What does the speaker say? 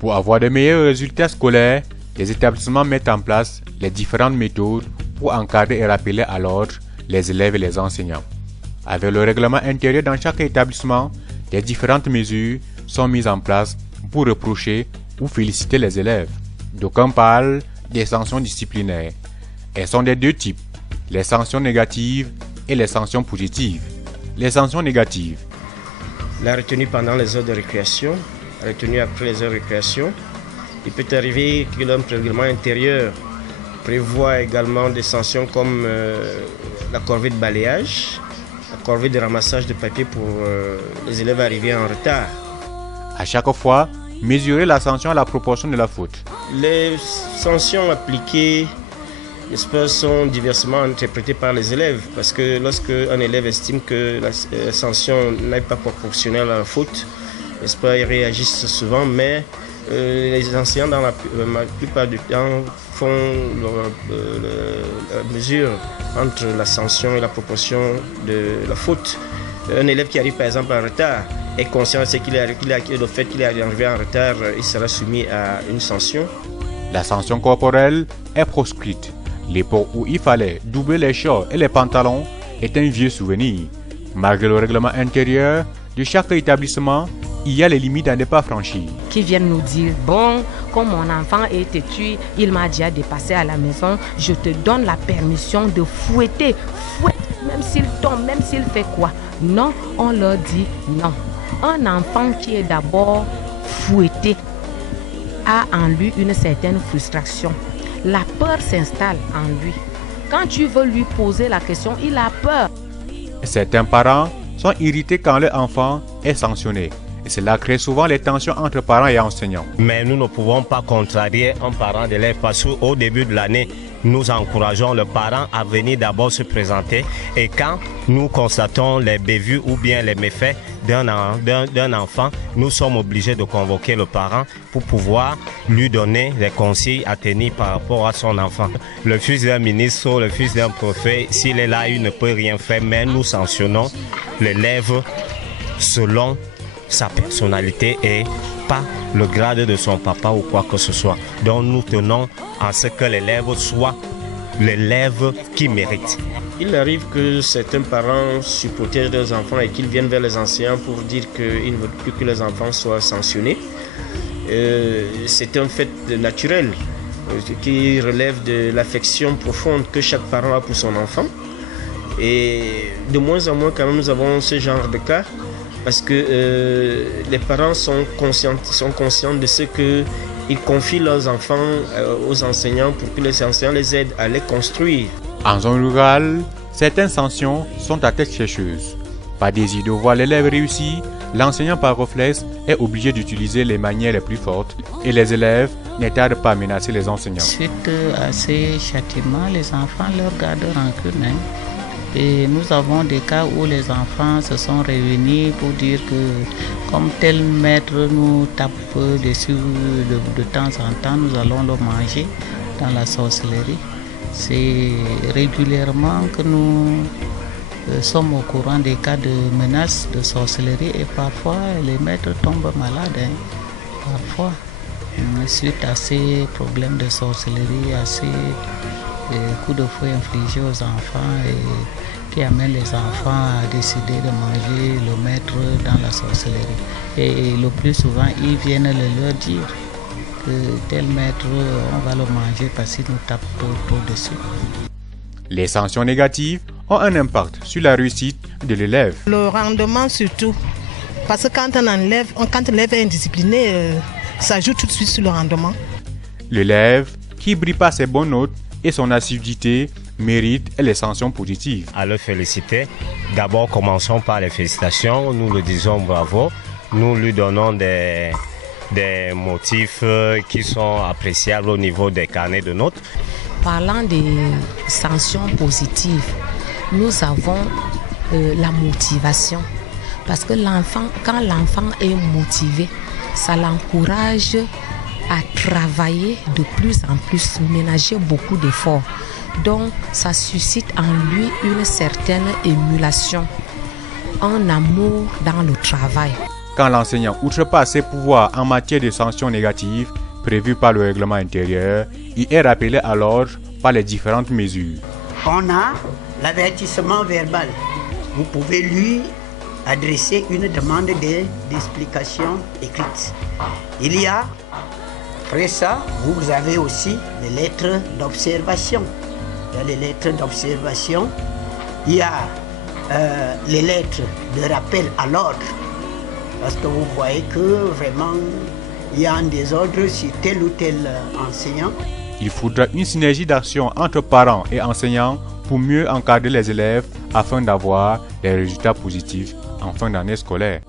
Pour avoir de meilleurs résultats scolaires, les établissements mettent en place les différentes méthodes pour encadrer et rappeler à l'ordre les élèves et les enseignants. Avec le règlement intérieur dans chaque établissement, les différentes mesures sont mises en place pour reprocher ou féliciter les élèves. D'aucuns parlent des sanctions disciplinaires. Elles sont des deux types, les sanctions négatives et les sanctions positives. Les sanctions négatives. La retenue pendant les heures de récréation, la retenue après les heures de récréation. Il peut arriver que le règlement intérieur prévoit également des sanctions comme la corvée de balayage, la corvée de ramassage de papier pour les élèves arrivés en retard. À chaque fois, mesurer la sanction à la proportion de la faute. Les sanctions appliquées, n'est-ce pas, sont diversement interprétées par les élèves parce que lorsque un élève estime que la sanction n'est pas proportionnelle à la faute, n'est-ce pas, ils réagissent souvent, mais les enseignants dans la plupart du temps font la mesure entre la sanction et la proportion de la faute. Un élève qui arrive par exemple en retard est conscient de ce le fait qu'il est arrivé en retard, il sera soumis à une sanction. La sanction corporelle est proscrite. L'époque où il fallait doubler les shorts et les pantalons est un vieux souvenir. Malgré le règlement intérieur de chaque établissement, il y a les limites à ne pas franchir. Qui viennent nous dire, bon, comme mon enfant est têtu, il m'a déjà dépassé à la maison, je te donne la permission de fouetter. Fouette, même s'il tombe, même s'il fait quoi. Non, on leur dit non. Un enfant qui est d'abord fouetté a en lui une certaine frustration. La peur s'installe en lui. Quand tu veux lui poser la question, il a peur. Certains parents sont irrités quand leur enfant est sanctionné. Et cela crée souvent les tensions entre parents et enseignants. Mais nous ne pouvons pas contrarier un parent d'élève parce qu'au début de l'année, nous encourageons le parent à venir d'abord se présenter. Et quand nous constatons les bévues ou bien les méfaits d'un enfant, nous sommes obligés de convoquer le parent pour pouvoir lui donner les consignes à tenir par rapport à son enfant. Le fils d'un ministre, le fils d'un préfet, s'il est là, il ne peut rien faire, mais nous sanctionnons l'élève selon sa personnalité et pas le grade de son papa ou quoi que ce soit. Donc nous tenons à ce que l'élève soit l'élève qui mérite. Il arrive que certains parents protègent leurs enfants et qu'ils viennent vers les enseignants pour dire qu'ils ne veulent plus que les enfants soient sanctionnés. C'est un fait naturel qui relève de l'affection profonde que chaque parent a pour son enfant. Et de moins en moins quand même nous avons ce genre de cas. Parce que les parents sont conscients de ce qu'ils confient leurs enfants aux enseignants pour que les enseignants les aident à les construire. En zone rurale, certaines sanctions sont à tête chercheuse. Par désir de voir l'élève réussir, l'enseignant par réflexe est obligé d'utiliser les manières les plus fortes et les élèves ne tardent pas à menacer les enseignants. Suite à ces châtiments, les enfants leur gardent rancune. Et nous avons des cas où les enfants se sont réunis pour dire que comme tel maître nous tape dessus de temps en temps, nous allons le manger dans la sorcellerie. C'est régulièrement que nous sommes au courant des cas de menaces de sorcellerie et parfois les maîtres tombent malades. Parfois, suite à ces problèmes de sorcellerie, à ces coups de fouet infligés aux enfants et qui amènent les enfants à décider de manger le maître dans la sorcellerie. Et le plus souvent, ils viennent leur dire que tel maître, on va le manger parce qu'il nous tape trop dessus. Les sanctions négatives ont un impact sur la réussite de l'élève. Le rendement surtout, parce que quand l'élève est indiscipliné, ça joue tout de suite sur le rendement. L'élève qui brille par ses bonnes notes et son assiduité mérite les sanctions positives. À le féliciter, d'abord commençons par les félicitations, nous le disons bravo, nous lui donnons des motifs qui sont appréciables au niveau des carnets de notes. Parlant des sanctions positives, nous avons la motivation. Parce que quand l'enfant est motivé, ça l'encourage à travailler de plus en plus, ménager beaucoup d'efforts. Donc, ça suscite en lui une certaine émulation, un amour dans le travail. quand l'enseignant outrepasse ses pouvoirs en matière de sanctions négatives prévues par le règlement intérieur, il est rappelé alors par les différentes mesures. On a l'avertissement verbal. Vous pouvez lui adresser une demande d'explication écrite. Il y a, après ça, vous avez aussi les lettres d'observation. Il y a les lettres d'observation. Il y a les lettres de rappel à l'ordre. Parce que vous voyez que vraiment, il y a un désordre sur tel ou tel enseignant. Il faudra une synergie d'action entre parents et enseignants pour mieux encadrer les élèves afin d'avoir des résultats positifs en fin d'année scolaire.